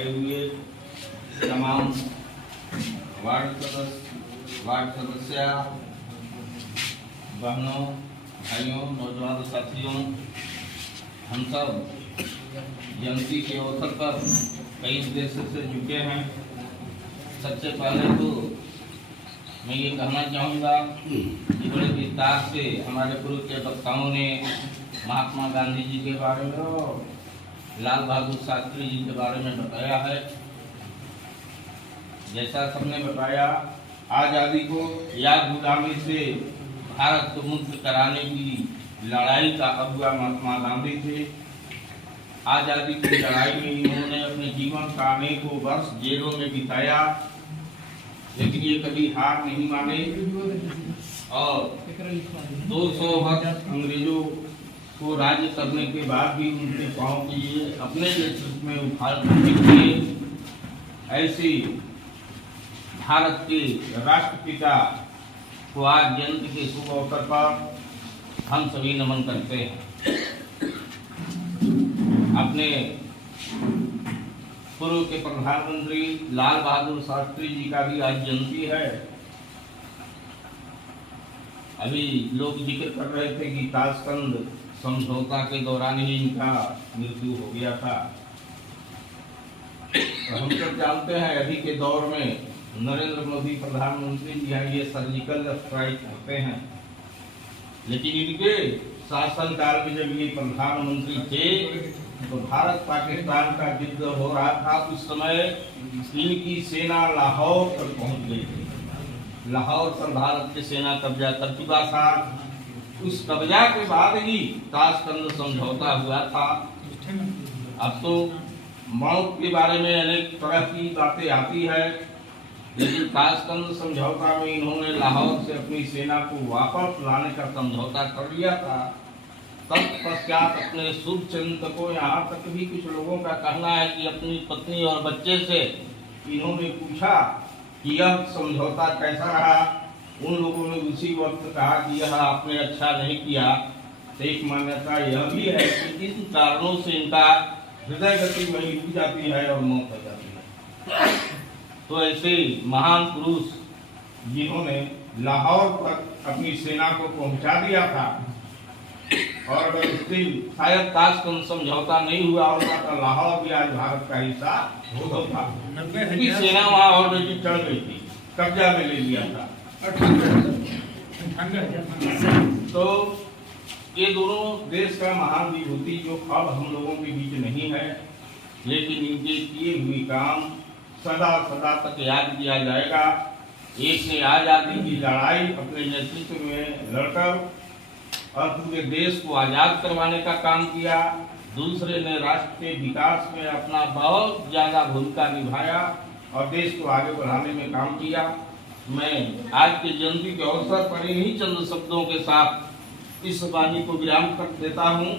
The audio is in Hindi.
आए हुए तमाम वार्ड सदस्य, बहनों, भाइयों, नौजवान साथियों, हम सब जयंती के अवसर पर कई उद्देश्य से जुटे हैं। सबसे पहले तो मैं ये कहना चाहूँगा कि बड़े विस्तार से हमारे पूर्व के वक्ताओं ने महात्मा गांधी जी के बारे में और लाल बहादुर शास्त्री जी के बारे में बताया है। जैसा सबने बताया, आज़ादी को या गुलामी से भारत को मुक्त कराने की लड़ाई का अगुआ महात्मा गांधी थे। आज़ादी की लड़ाई में इन्होंने अपने जीवन का अनेकों वर्ष जेलों में बिताया, लेकिन ये कभी हार नहीं माने और 200 वर्ष अंग्रेजों को राज्य करने के बाद भी उनके पाँव के लिए अपने नेतृत्व में उखाड़ किए। ऐसे भारत के राष्ट्रपिता को आज जयंती के शुभ अवसर पर हम सभी नमन करते हैं। अपने पूर्व के प्रधानमंत्री लाल बहादुर शास्त्री जी का भी आज जयंती है। अभी लोग जिक्र कर रहे थे कि ताशकंद समझौता के दौरान ही इनका मृत्यु हो गया था। तो हम सब जानते हैं अभी के दौर में नरेंद्र मोदी प्रधानमंत्री जी हैं, ये सर्जिकल स्ट्राइक करते हैं, लेकिन इनके शासनकाल में जब ये प्रधानमंत्री थे तो भारत पाकिस्तान का युद्ध हो रहा था। उस समय इनकी सेना लाहौर पर पहुंच गई थी। लाहौर पर भारत की सेना कब्जा कर चुका था। उस कब्जा के बाद ही ताशकंद समझौता हुआ था। अब तो मौत के बारे में अनेक तरह की बातें आती है, लेकिन ताशकंद समझौता में इन्होंने लाहौर से अपनी सेना को वापस लाने का समझौता कर लिया था। तत्पश्चात अपने शुभ चिंतकों को, यहाँ तक भी कुछ लोगों का कहना है कि अपनी पत्नी और बच्चे से इन्होंने पूछा कि यह समझौता कैसा रहा। उन लोगों ने उसी वक्त कहा कि यह आपने अच्छा नहीं किया। तो एक मान्यता यह भी है कि इन कारणों से इनका हृदय गति वही रुक जाती है और मौत हो जाती है। तो ऐसे महान पुरुष जिन्होंने लाहौर तक अपनी सेना को पहुंचा दिया था, और अगर उस दिन शायद ताशकंद समझौता नहीं हुआ होता तो लाहौर भी आज भारत का हिस्सा होता। उनकी सेना वहाँ ऑलरेडी चढ़ गई थी, कब्जा में ले लिया था। तो ये दोनों देश का महान विभूति जो अब हम लोगों के बीच नहीं है, लेकिन इनके किए हुए काम सदा सदा तक याद किया जाएगा। एक ने आज़ादी की लड़ाई अपने नेतृत्व में लड़कर और पूरे देश को आज़ाद करवाने का काम किया। दूसरे ने राष्ट्र के विकास में अपना बहुत ज़्यादा भूमिका निभाया और देश को आगे बढ़ाने में काम किया। मैं आज के जयंती के अवसर पर इन्हीं चंद शब्दों के साथ इस वाणी को विराम कर देता हूँ।